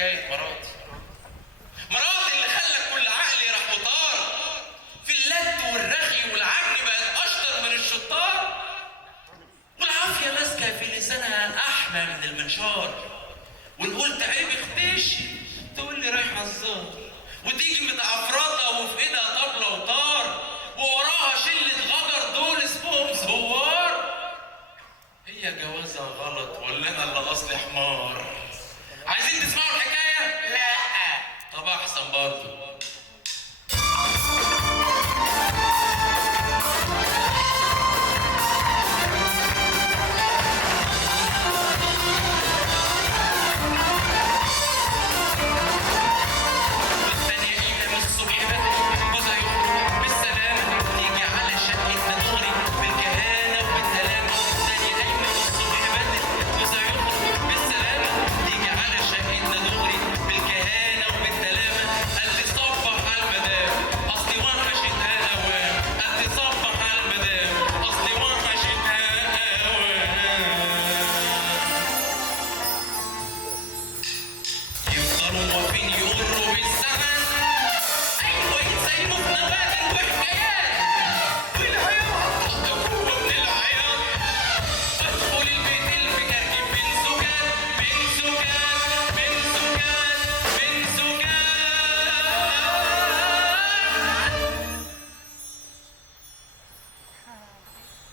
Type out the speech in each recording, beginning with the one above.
حكايه مراتي اللي خلت كل عقلي راح وطار في اللت والرغي والعجن، بقت اشطر من الشطار، والعافيه ماسكه في لسانها احلى من المنشار، والقلت عيب اختشي تقول لي رايحه الزار، وتيجي متعفرطه وفي ايدها طبله وطار، ووراها شله غدر دول اسمهم زوار. هي جوازها غلط ولا انا اللي اصلي حمار؟ عايزين تسمعوا الحكايه؟ لا. طب احسن برضه.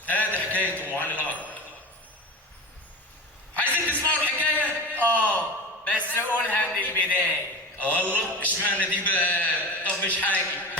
هذه حكاية ام علي العرب. عايزين تسمعوا الحكاية؟ بس قولها من البداية. الله، اشمعنى دي بقى؟ طب مش حاجة،